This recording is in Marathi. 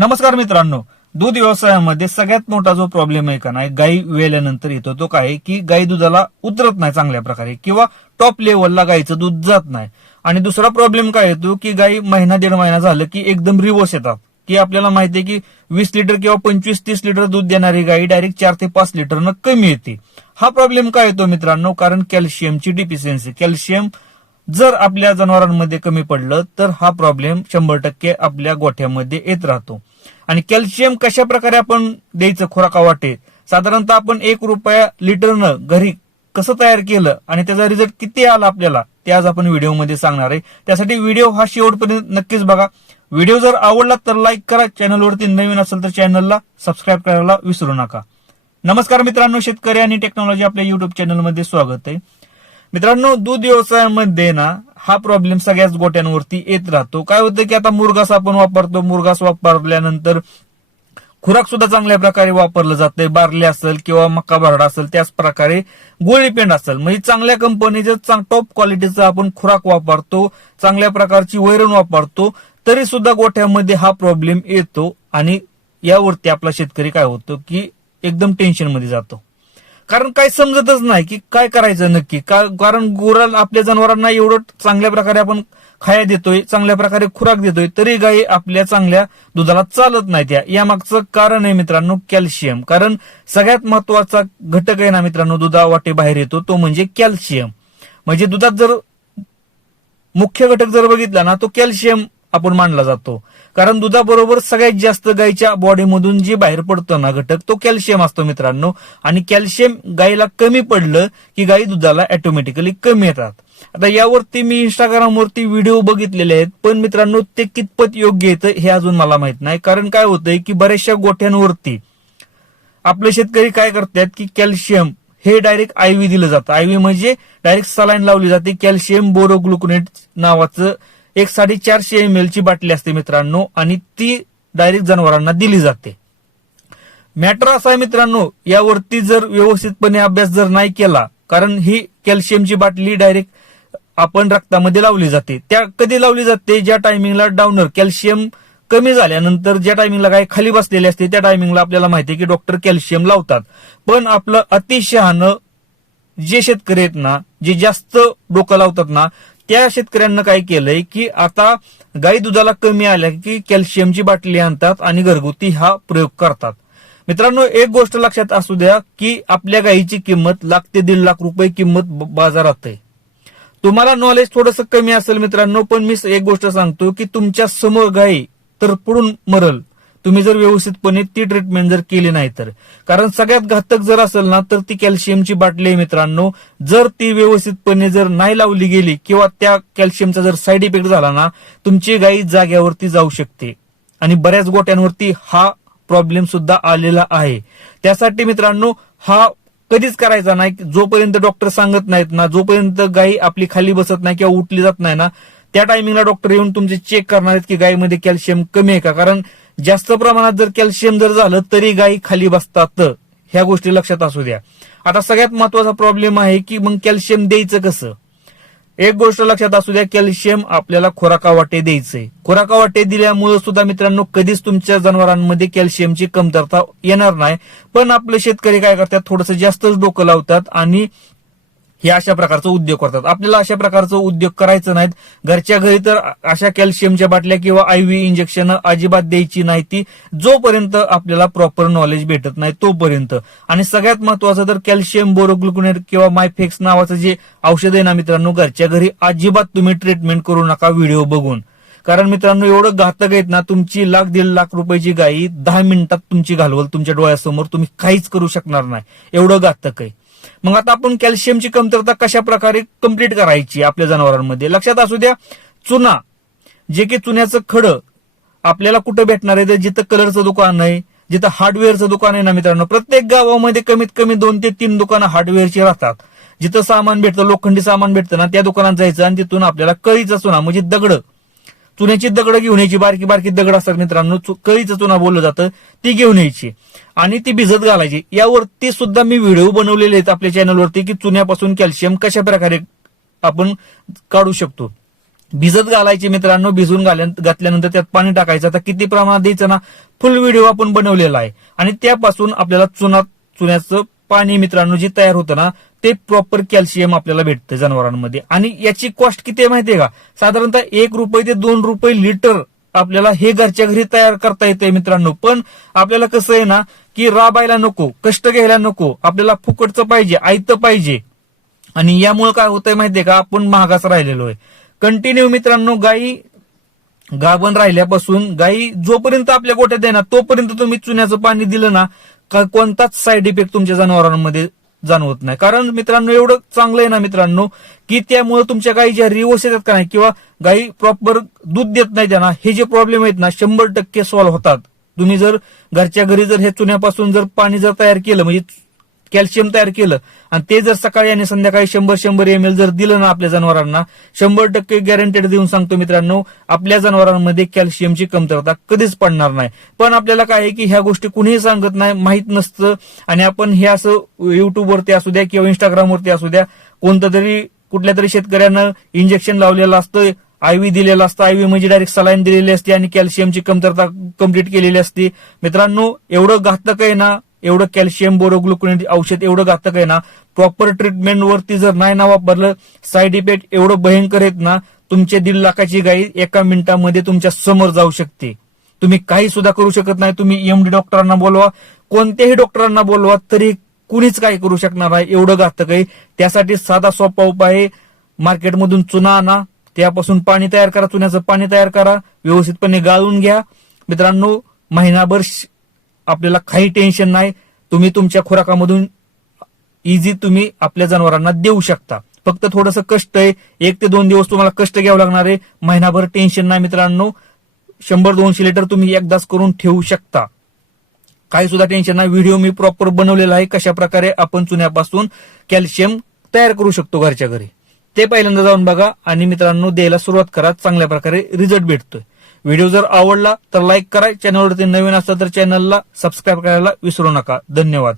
नमस्कार मित्रांनो, दूध व्यवसायामध्ये सगळ्यात मोठा जो प्रॉब्लेम आहे का नाही, गाई वेल्यानंतर येतो तो काय की गाई दुधाला उतरत नाही चांगल्या प्रकारे किंवा टॉप लेवलला गाईचं दूध जात नाही. आणि दुसरा प्रॉब्लेम काय येतो की गाई महिना दीड महिना झालं की एकदम रिवर्स येतात. की आपल्याला माहिती आहे की 20 लिटर किंवा 25-30 लिटर दूध देणारी गाई डायरेक्ट 4 ते 5 लिटरनं कमी येते. हा प्रॉब्लेम काय येतो मित्रांनो, कारण कॅल्शियमची डिफिशियन्सी. कॅल्शियम जर आपल्या जनावरांमध्ये कमी पडलं तर हा प्रॉब्लेम 100% आपल्या गोठ्यामध्ये येत राहतो. आणि कॅल्शियम कशा प्रकारे आपण द्यायचं खुराका वाटे, साधारणतः आपण ₹1 लिटरनं घरी कसं तयार केलं आणि त्याचा रिझल्ट किती आला आपल्याला ते आज आपण व्हिडिओमध्ये सांगणार आहे. त्यासाठी व्हिडिओ हा शेवटपर्यंत नक्कीच बघा. व्हिडिओ जर आवडला तर लाईक करा, चॅनलवरती नवीन असेल तर चॅनलला सबस्क्राईब करायला विसरू नका. नमस्कार मित्रांनो, शेतकरी आणि टेक्नॉलॉजी आपल्या युट्यूब चॅनलमध्ये स्वागत आहे. मित्रांनो, दूध व्यवसायामध्ये ना हा प्रॉब्लेम सगळ्याच गोट्यांवरती येत राहतो. काय होतं की आता मुरघास आपण वापरतो, मुरघास वापरल्यानंतर खुराक सुद्धा चांगल्या प्रकारे वापरलं जातंय. बार्ली असेल किंवा मका भरडा असेल, त्याच प्रकारे गोळीपेंड असेल, म्हणजे चांगल्या कंपनीचं टॉप क्वालिटीचा आपण खुराक वापरतो, चांगल्या प्रकारची वैरण वापरतो, तरी सुद्धा गोठ्यामध्ये हा प्रॉब्लेम येतो. आणि यावरती आपला शेतकरी काय होतो की एकदम टेन्शनमध्ये जातो, कारण काही समजतच नाही की काय करायचं नक्की. कारण गुराला आपल्या जनावरांना एवढं चांगल्या प्रकारे आपण खाया देतोय, चांगल्या प्रकारे खुराक देतोय, तरी गायी आपल्या चांगल्या दुधाला चालत नाहीत. या मागचं कारण आहे मित्रांनो कॅल्शियम. कारण सगळ्यात महत्वाचा घटक आहे ना मित्रांनो दुधावाटे बाहेर येतो, तो म्हणजे कॅल्शियम. म्हणजे दुधात जर मुख्य घटक जर बघितला ना तो कॅल्शियम आपण मानला जातो. कारण दुधाबरोबर सगळ्यात जास्त गायीच्या बॉडीमधून जे बाहेर पडतो ना घटक, तो कॅल्शियम असतो मित्रांनो. आणि कॅल्शियम गायीला कमी पडलं की गायी दुधाला ऑटोमॅटिकली कमी येतात. आता यावरती मी इंस्टाग्रामवरती व्हिडिओ बघितलेले आहेत, पण मित्रांनो ते कितपत योग्य येतं हे अजून मला माहित नाही. कारण काय होतंय की बऱ्याचशा गोठ्यांवरती आपले शेतकरी काय करतात की कॅल्शियम हे डायरेक्ट आयव्ही दिलं जातं. आयव्ही म्हणजे डायरेक्ट सलाईन लावली जाते. कॅल्शियम बोरोग्लुकोनेट नावाचं 450 ml ची बाटली असते मित्रांनो, आणि ती डायरेक्ट जनावरांना दिली जाते. मॅटर असा आहे मित्रांनो, यावरती जर व्यवस्थितपणे अभ्यास जर नाही केला, कारण ही कॅल्शियमची बाटली डायरेक्ट आपण रक्तामध्ये लावली जाते. त्या कधी लावली जाते, ज्या टायमिंगला डाऊनर कॅल्शियम कमी झाल्यानंतर ज्या टायमिंगला काय खाली बसलेले असते त्या टायमिंगला आपल्याला माहिती आहे की डॉक्टर कॅल्शियम लावतात. पण आपलं अतिशहानं जे शेतकरी आहेत ना, जे जास्त डोकं लावतात ना, त्या शेतकऱ्यांना काय केलंय की आता गाई दुधाला कमी आल्या की कॅल्शियमची बाटली आणतात आणि घरगुती हा प्रयोग करतात. मित्रांनो, एक गोष्ट लक्षात असू द्या की आपल्या गाईची किंमत ₹1 ते ₹1.5 लाख किंमत बाजारात आहे. तुम्हाला नॉलेज थोडंसं कमी असेल मित्रांनो, पण मी एक गोष्ट सांगतो की तुमच्या समोर गाई तर पडून मरल तुम्ही जर व्यवस्थितपणे ती ट्रीटमेंट जर केली नाही तर. कारण सगळ्यात घातक जर असेल ना तर ती कॅल्शियमची बाटली आहे मित्रांनो. जर ती व्यवस्थितपणे जर नाही लावली गेली किंवा त्या कॅल्शियमचा जर साईड इफेक्ट झाला ना, तुमची गाई जाग्यावरती जाऊ शकते. आणि बऱ्याच गोट्यांवरती हा प्रॉब्लेम सुद्धा आलेला आहे. त्यासाठी मित्रांनो हा कधीच करायचा नाही. जोपर्यंत डॉक्टर सांगत नाहीत ना, जोपर्यंत गाई आपली खाली बसत नाही किंवा उठली जात नाही ना, त्या टायमिंगला डॉक्टर येऊन तुमचे चेक करणार आहेत की गायीमध्ये कॅल्शियम कमी आहे का. कारण जास्त प्रमाणात जर कॅल्शियम जर झालं तरी गायी खाली बसतात. ह्या गोष्टी लक्षात असू द्या. आता सगळ्यात महत्वाचा प्रॉब्लेम आहे की मग कॅल्शियम द्यायचं कसं. एक गोष्ट लक्षात असू द्या, कॅल्शियम आपल्याला खुराकावाटे द्यायचंय. खुराकावाटे दिल्यामुळे सुद्धा मित्रांनो कधीच तुमच्या जनावरांमध्ये कॅल्शियमची कमतरता येणार नाही. पण आपले शेतकरी काय करतात, थोडंसं जास्तच डोकं लावतात आणि हे अशा प्रकारचा उद्योग करतात. आपल्याला अशा प्रकारचा उद्योग करायचं नाहीत. घरच्या घरी तर अशा कॅल्शियमच्या बाटल्या किंवा आयव्ही इंजेक्शन अजिबात द्यायची नाही ती, जोपर्यंत आपल्याला प्रॉपर नॉलेज भेटत नाही तोपर्यंत. आणि सगळ्यात महत्वाचं तर कॅल्शियम बोरोग्लुकोनेट किंवा मायफेक्स नावाचं जे औषध आहे ना मित्रांनो, घरच्या घरी अजिबात तुम्ही ट्रीटमेंट करू नका व्हिडिओ बघून. कारण मित्रांनो एवढं घातक आहेत ना, तुमची ₹1 ते ₹1.5 लाख गायी 10 मिनिटात तुमची घालवल तुमच्या डोळ्यासमोर, तुम्ही काहीच करू शकणार नाही, एवढं घातक आहे. मग आता आपण कॅल्शियमची कमतरता कशा प्रकारे कंप्लीट करायची आपल्या जनावरांमध्ये, लक्षात असू द्या. चुना, जे की चुन्याचं खडं आपल्याला कुठं भेटणार आहे, तर जिथं कलरचं दुकान आहे, जिथं हार्डवेअरचं दुकान आहे ना मित्रांनो, प्रत्येक गावामध्ये कमीत कमी 2 ते 3 दुकानं हार्डवेअरची राहतात. जिथं सामान भेटतं, लोखंडी सामान भेटतं ना, त्या दुकानात जायचं आणि तिथून आपल्याला कळीचा चुना म्हणजे दगड, चुन्याची दगड घेऊन यायची, बारकी बारकी दगड असतात मित्रांनो, कळीचं चुना बोललं जातं, ती घेऊन यायची आणि ती भिजत घालायची. यावरती सुद्धा मी व्हिडिओ बनवलेले आहेत आपल्या चॅनलवरती की चुन्यापासून कॅल्शियम कशा प्रकारे आपण काढू शकतो. भिजत घालायचे मित्रांनो. भिजून घातल्यानंतर त्यात पाणी टाकायचं. आता किती प्रमाणात द्यायचं ना, फुल व्हिडिओ आपण बनवलेला आहे. आणि त्यापासून आपल्याला चुन्याचं पाणी मित्रांनो जे तयार होतं ना, ते प्रॉपर कॅल्शियम आपल्याला भेटतं जनावरांमध्ये. आणि याची कॉस्ट किती आहे माहितीये का? साधारणतः 1 रुपये ते 2 रुपये लिटर आपल्याला हे घरच्या घरी तयार करता येते मित्रांनो. पण आपल्याला कसं आहे ना, की राबायला नको, कष्ट घ्यायला नको, आपल्याला फुकटचं पाहिजे, आयतं पाहिजे. आणि यामुळे काय होतंय माहितीये का, आपण महागाच राहिलेलो आहे. कंटिन्यू मित्रांनो गाई गाभण राहिल्यापासून गाई जोपर्यंत आपल्या गोठ्यात आहे ना, तोपर्यंत तुम्ही चुन्याचं पाणी दिलं ना, कोणताच साईड इफेक्ट तुमच्या जनावरांमध्ये जाणवत नाही. कारण मित्रांनो एवढं चांगलं आहे ना मित्रांनो, की त्यामुळे तुमच्या गाई ज्या रिवर्स येतात का नाही, किंवा गाई प्रॉपर दूध देत नाही त्यांना, हे जे प्रॉब्लेम आहेत ना 100% सॉल्व्ह होतात. तुम्ही जर घरच्या घरी जर हे चुन्यापासून जर पाणी जर तयार केलं, म्हणजे कॅल्शियम तयार केलं, आणि ते जर सकाळी आणि संध्याकाळी 100 ml जर दिलं ना आपल्या जनावरांना, 100% गॅरंटेड देऊन सांगतो मित्रांनो, आपल्या जनावरांमध्ये कॅल्शियमची कमतरता कधीच पडणार नाही. पण आपल्याला काय आहे की ह्या गोष्टी कुणीही सांगत नाही, माहित नसतं. आणि आपण हे असं युट्यूबवरती असू द्या किंवा इंस्टाग्रामवरती असू द्या, कोणतं तरी कुठल्या तरी शेतकऱ्यानं इंजेक्शन लावलेलं असतं, आयव्ही दिलेला असतं, आयव्ही म्हणजे डायरेक्ट सलाईन दिलेली असते आणि कॅल्शियमची कमतरता कंप्लीट केलेली असते. मित्रांनो एवढं घातक आहे ना, एवढं कॅल्शियम बोरोग्लुकोनेट औषध एवढं घातक आहे ना, प्रॉपर ट्रीटमेंट वरती जर नाही ना वापरलं, साईड इफेक्ट एवढं भयंकर आहेत ना, तुमच्या 1.5 लाखाची गाई 1 मिनिटामध्ये तुमच्या समोर जाऊ शकते. तुम्ही काही सुद्धा करू शकत नाही. तुम्ही एमडी डॉक्टरांना बोलवा, कोणत्याही डॉक्टरांना बोलवा, तरी कुणीच काही करू शकणार नाही, एवढं घातक आहे. त्यासाठी साधा सोपा उपाय आहे, मार्केटमधून चुना आणा, त्यापासून पाणी तयार करा, चुन्याचं पाणी तयार करा, व्यवस्थितपणे गाळून घ्या. मित्रांनो महिनाभर आपल्याला काही टेन्शन नाही, तुम्ही तुमच्या खुराकामधून इझी तुम्ही आपल्या जनावरांना देऊ शकता. फक्त थोडंसं कष्ट आहे, 1 ते 2 दिवस तुम्हाला कष्ट घ्यावं लागणार आहे. महिनाभर टेन्शन नाही मित्रांनो. 100-200 लिटर तुम्ही एकदाच करून ठेवू शकता, काही सुद्धा टेन्शन नाही. व्हिडिओ मी प्रॉपर बनवलेला आहे, कशा प्रकारे आपण चुन्यापासून कॅल्शियम तयार करू शकतो घरच्या घरी. ते पहिल्यांदा जाऊन बघा आणि मित्रांनो द्यायला सुरुवात करा, चांगल्या प्रकारे रिझल्ट भेटतोय. व्हिडिओ जर आवडला तर लाईक करा, चॅनलवरती नवीन असला तर चॅनलला सबस्क्राईब करायला विसरू नका. धन्यवाद.